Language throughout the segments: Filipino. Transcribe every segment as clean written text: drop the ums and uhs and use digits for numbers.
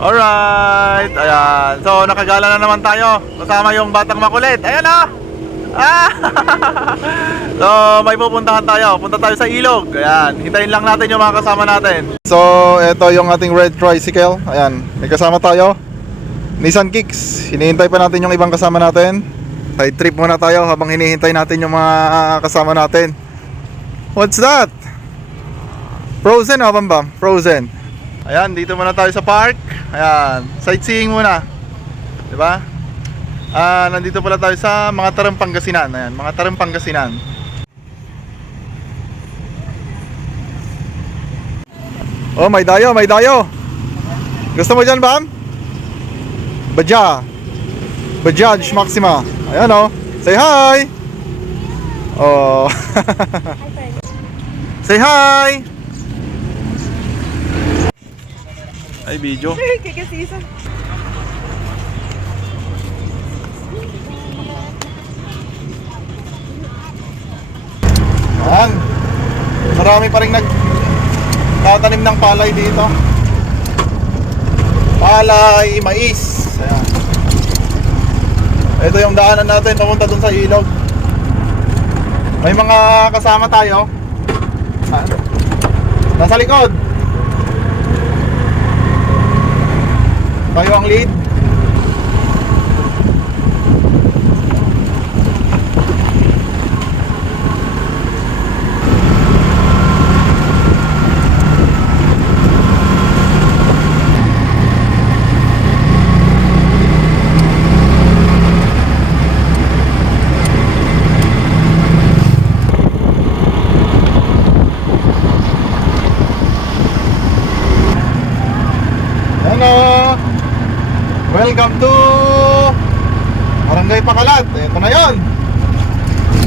Alright, ayan. So, nakagala na naman tayo. Kasama yung batang makulit. Ayan o. Ah! So, may pupuntahan tayo. Punta tayo sa ilog. Ayan, hintayin lang natin yung mga kasama natin. So, ito yung ating red tricycle. Ayan, may kasama tayo. Nissan Kicks. Hinihintay pa natin yung ibang kasama natin. Side trip muna tayo habang hinihintay natin yung mga kasama natin. What's that? Frozen o Bambam? Frozen. Ayan, dito muna tayo sa park. Ayan, sightseeing muna. Diba? Nandito pala tayo sa mga Tarang Pangasinan. Ayan, mga Tarang Pangasinan. Oh, may dayo, may dayo. Gusto mo dyan, Bam? Bajaj Maxima. Ayan oh. Say hi. Oh. Say hi. Ay, video. Kikasisan. Ayan. Marami pa rin nagtatanim ng palay dito. Palay, mais. Ayan. Ito yung daanan natin papunta dun sa ilog. May mga kasama tayo. Nasa likod. Tayo ang lead. Welcome to Barangay Pakalat. Ito na yon.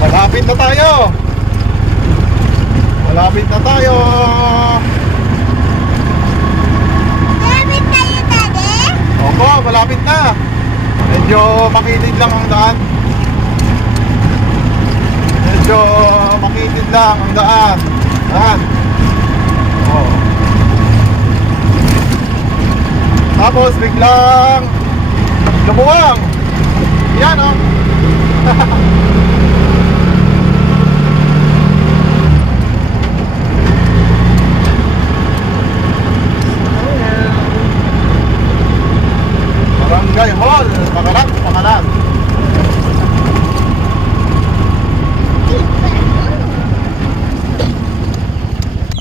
Malapit na tayo. Malapit na tayo. Malapit tayo, Daddy? Opo, malapit na. Medyo makitid lang ang daan. Medyo makitid lang ang daan. Daan. Oh. Tapos biglang lumuwang. Yan o. Barangay Hall, Pakalat, Pakalat.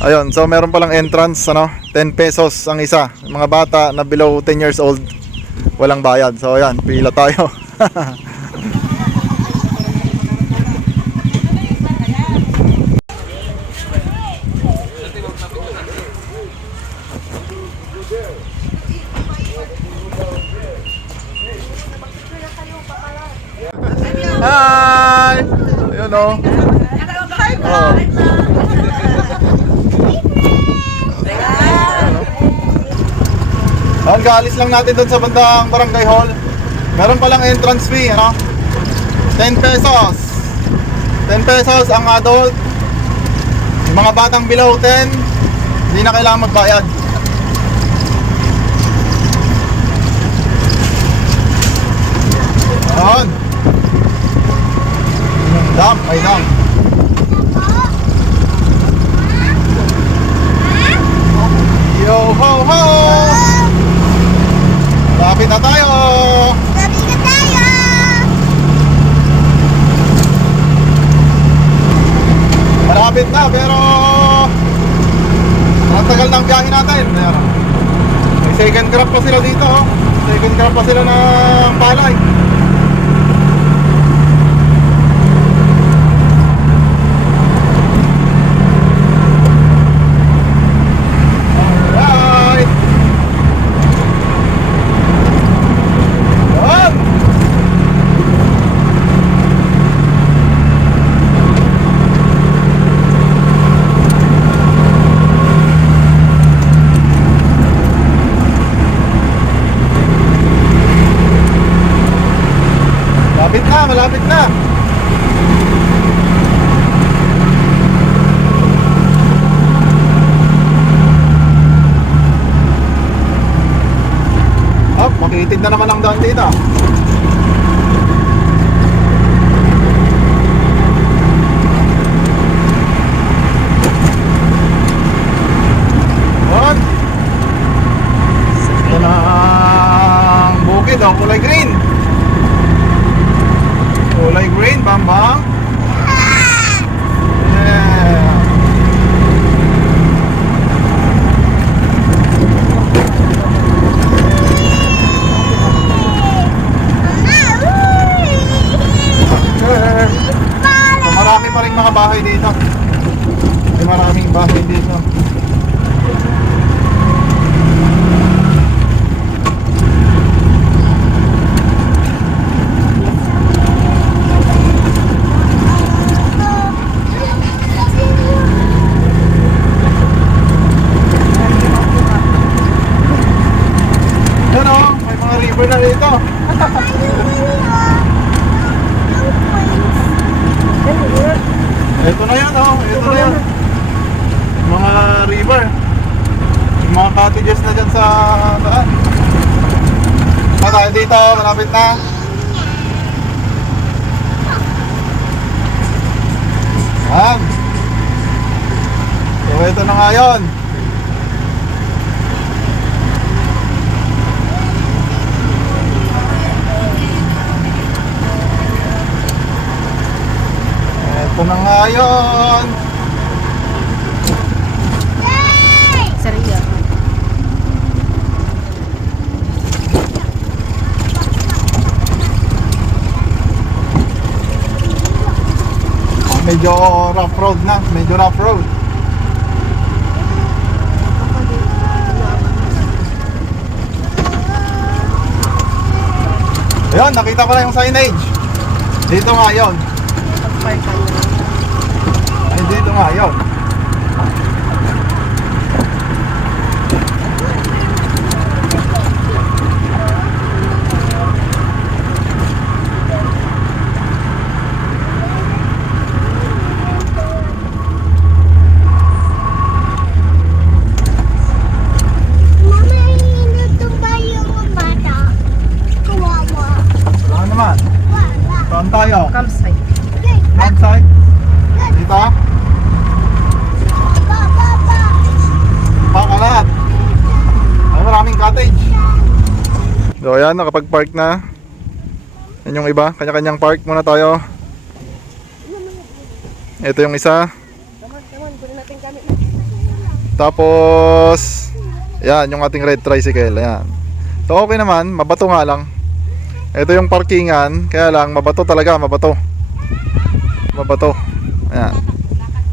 Ayun, so meron palang entrance, 10 pesos ang isa. Mga bata na below 10 years old, walang bayad. So ayan, pila tayo. Hi! Ayun o. Oh. Ayan, kaalis lang natin doon sa bandang Barangay Hall. Meron palang entrance fee, 10 pesos. 10 pesos ang adult. Yung mga batang below 10, hindi na kailangan magbayad. Ayan. Dam, may dam. Yo ho ho! Lapit na tayo! Lapit na tayo! Malapit na pero ang tagal ng biyahe natin. May second crop pa sila dito. Second crop pa sila ng palay. Malapit na. Itid na naman ang daan dito. What? Ito na ang bukid, oh, kulay green. Kulay green, Bambang. Yeah. So, marami pa rin mga bahay dito. May maraming bahay dito. Yan o, may mga river na dito. Ito na yan, oh. Ito na yan. Mga river. Yung mga cottages na dyan sa daan. Pa tayo dito, malapit na. Yan. So ito na nga yun. Ito na nga yun. Seryo. Medyo rough road na. Medyo rough road. Ayun, nakita ko na yung signage. Dito nga yun. Ay, dito nga yun. Mama, inutumba yung bata. Kawawa. Saan naman? Wala. Saan tayo? Campsite. Campsite? Dito? Ba. Pakalat. Ay, maraming cottage. So ayan, nakapag-park na. Yan yung iba, kanya-kanyang park muna tayo. Ito yung isa. Tapos yan, yung ating red tricycle. Ayan. So okay naman, mabato nga lang. Ito yung parkingan, kaya lang mabato talaga, mabato. Mabato. Ayan.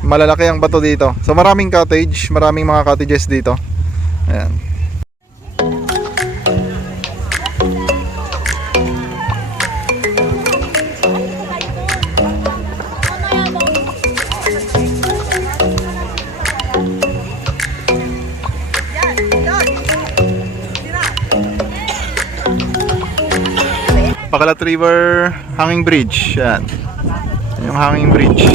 Malalaki ang bato dito. So maraming cottage, maraming mga cottages dito. Ayan. Pakalat River Hanging Bridge. Yan. Yan yung hanging bridge.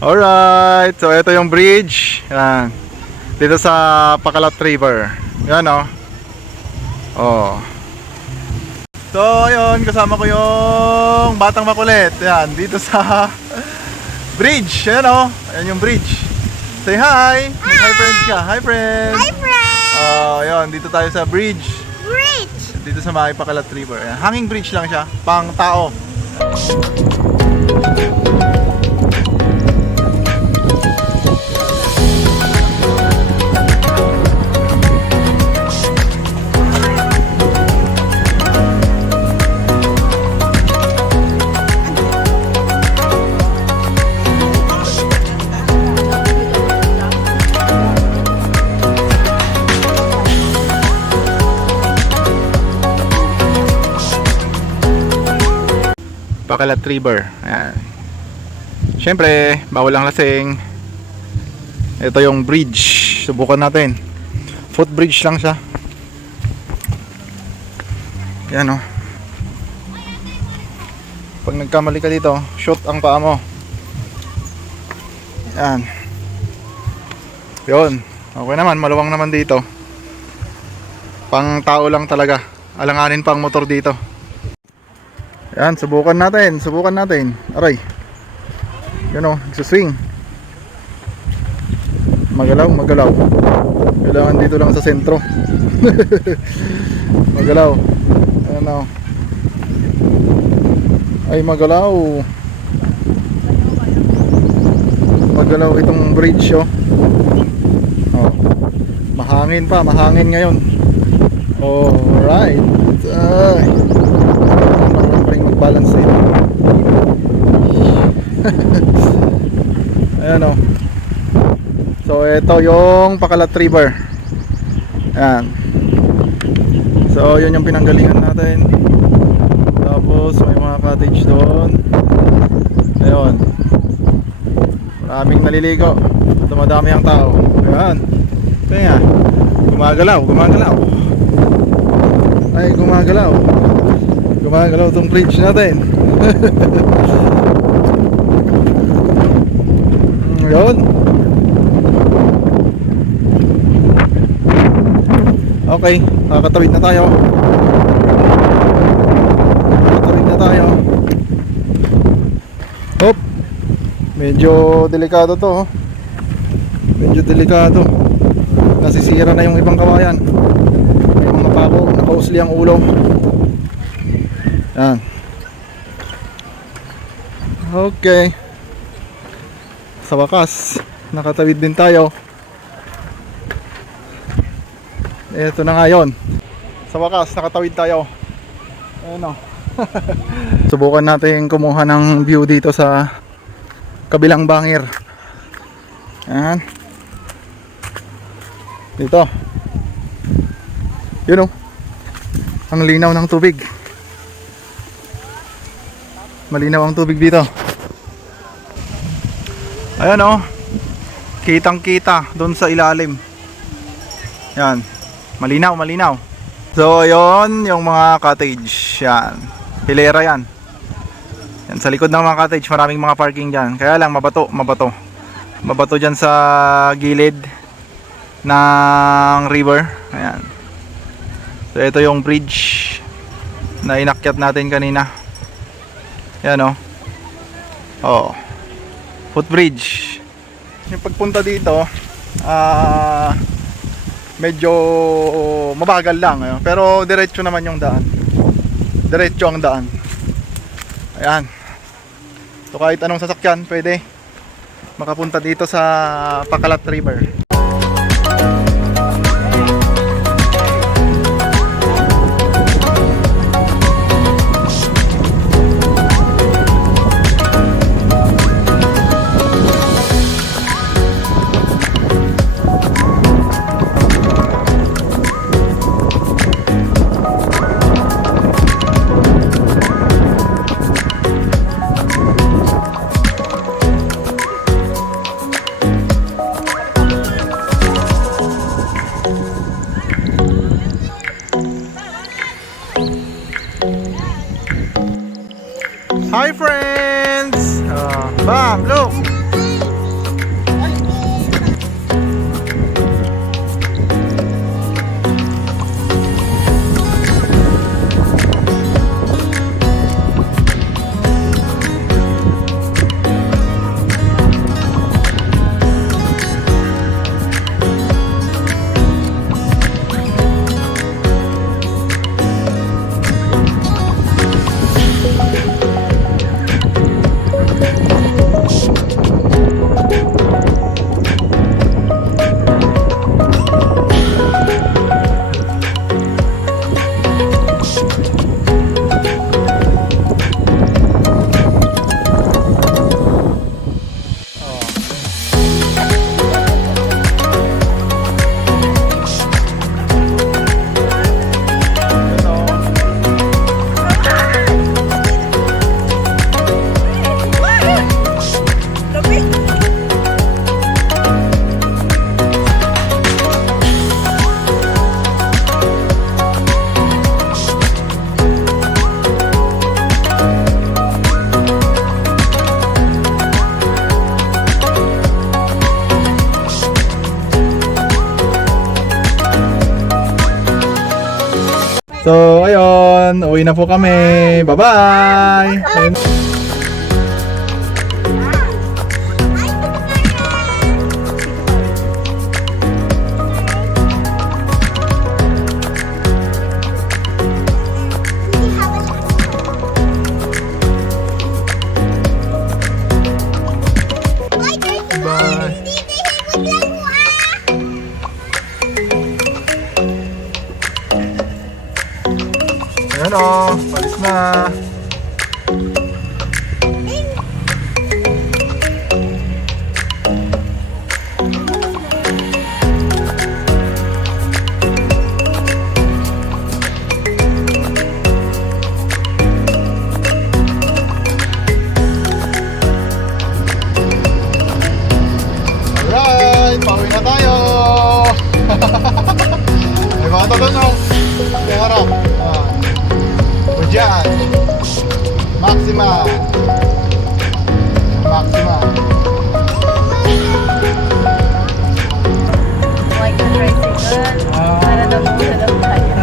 Alright, so ito yung bridge. Yan. Dito sa Pakalat River. Yan o. Oh. So ayun, kasama ko yung Batang Makulit. Yan, dito sa bridge. Yan o. Ayan yung bridge. Say hi! Hi friends ka. Hi friends! Hi, friend. Ayun, dito tayo sa bridge. Bridge. Dito sa May Pakalat River. Ayan, hanging bridge lang siya. Pang tao. Bacalat River. Ayan. Siyempre, bawal ang lasing. Ito yung bridge. Subukan natin. Footbridge lang siya. Yan o. Pag nagkamali ka dito, shoot ang paa mo. Yan. Yun. Okay naman, maluwang naman dito. Pang tao lang talaga. Alanganin pang motor dito. Yan, subukan natin. Subukan natin. Aray. Yun o, nagsuswing. Magalaw, magalaw. Kailangan dito lang sa sentro. Magalaw. Ayan o. Ay, magalaw. Magalaw itong bridge oh. Oh. Mahangin pa, mahangin ngayon. Oh, alright. Ay. Marunong pa rin mag-balance dito. Ayan o. So ito yung Bacalat River. Ayan. So yun yung pinanggalingan natin. Tapos may mga cottage doon. Ayun. Maraming naliligo. Dumadami ang tao. Ayan. Kaya gumagalaw, gumagalaw. Ay, gumagalaw. Gumagalaw tong bridge natin. Ayun. Okay, nakakatawid na tayo. Nakakatawid na tayo. Hop. Medyo delikado to. Medyo delikado. Nasisira na yung ibang kawayan. May mga pako, nakausli ang ulo. Yan. Okay. Sa wakas, nakatawid din tayo. Ito na nga yun. Sa wakas, nakatawid tayo. Ayun o. Subukan natin kumuha ng view dito sa kabilang bangir. Ayan. Dito. Yun o. Ang linaw ng tubig. Malinaw ang tubig dito. Ayan o. Kitang kita doon sa ilalim. Yan. Malinaw, malinaw. So, yon yung mga cottage. Yan. Hilera yan. Yan, sa likod ng mga cottage, maraming mga parking dyan. Kaya lang, mabato, mabato. Mabato dyan sa gilid ng river. Ayan. So, ito yung bridge na inakyat natin kanina. Yan o. Oh. Footbridge. Yung pagpunta dito, medyo mabagal lang pero diretso naman yung daan. Diretso ang daan. Ayan. So kahit anong sasakyan pwede makapunta dito sa Bacalat River. So, ayun. Uwi na po kami. Bye-bye! Ayun. Bye. Ayan o, palis na. Alright, pauwi na tayo. May bata doon o. Sa harap. Diyan. Maxima. Maxima. White na tricycle. Para daw po sa daw tayo.